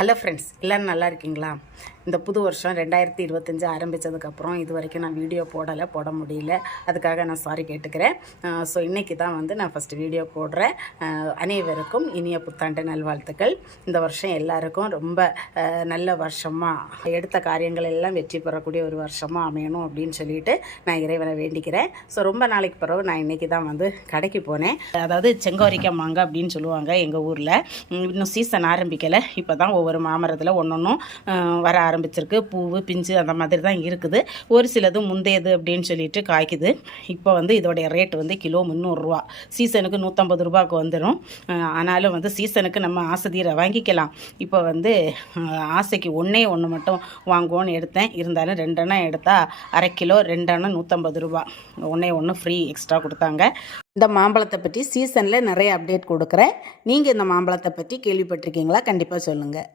Hello friends, எல்லோரும் நல்லா இருக்கீங்களா? இந்த புது வருஷம் 2025 ஆரம்பித்ததுக்கப்புறம் இது வரைக்கும் நான் வீடியோ போட முடியல. அதுக்காக நான் சாரி கேட்டுக்கிறேன். ஸோ இன்றைக்கி தான் நான் ஃபஸ்ட்டு வீடியோ போடுறேன். அனைவருக்கும் இனிய புத்தாண்டு நல்வாழ்த்துக்கள். இந்த வருஷம் எல்லாருக்கும் ரொம்ப நல்ல வருஷமாக, எடுத்த காரியங்கள் எல்லாம் வெற்றி பெறக்கூடிய ஒரு வருஷமாக அமையணும் அப்படின்னு சொல்லிட்டு நான் இறைவனை வேண்டிக்கிறேன். ஸோ ரொம்ப நாளைக்கு பிறகு நான் இன்றைக்கி தான் கடைக்கு போனேன். அதாவது செங்கோரிக்காய் மாங்காய் அப்படின்னு சொல்லுவாங்க எங்கள் ஊரில். இன்னும் சீசன் ஆரம்பிக்கலை. இப்போ தான் ஒவ்வொரு மாமரத்தில் ஒன்றொன்றும் வர ஆரம்பிச்சிருக்கு. பூவு பிஞ்சு அந்த மாதிரி தான் இருக்குது. ஒரு சிலது முந்தையது அப்படின்னு சொல்லிட்டு காய்க்குது. இப்போ இதோடைய ரேட் கிலோ 300 ரூபா. சீசனுக்கு 150 ரூபாய்க்கு வந்துடும். ஆனாலும் சீசனுக்கு நம்ம ஆசைதீரை வாங்கிக்கலாம். இப்போ ஆசைக்கு ஒன்று மட்டும் வாங்குவோன்னு எடுத்தேன். இருந்தாலும் 2 எண்ணம் எடுத்தால் அரை கிலோ 2 எண்ணம் 150 ரூபா. ஒன்று ஃப்ரீ எக்ஸ்ட்ரா கொடுத்தாங்க. இந்த மாம்பழத்தை பற்றி சீசனில் நிறைய அப்டேட் கொடுக்குறேன். நீங்கள் இந்த மாம்பழத்தை பற்றி கேள்விப்பட்டிருக்கீங்களா? கண்டிப்பாக சொல்லுங்கள்.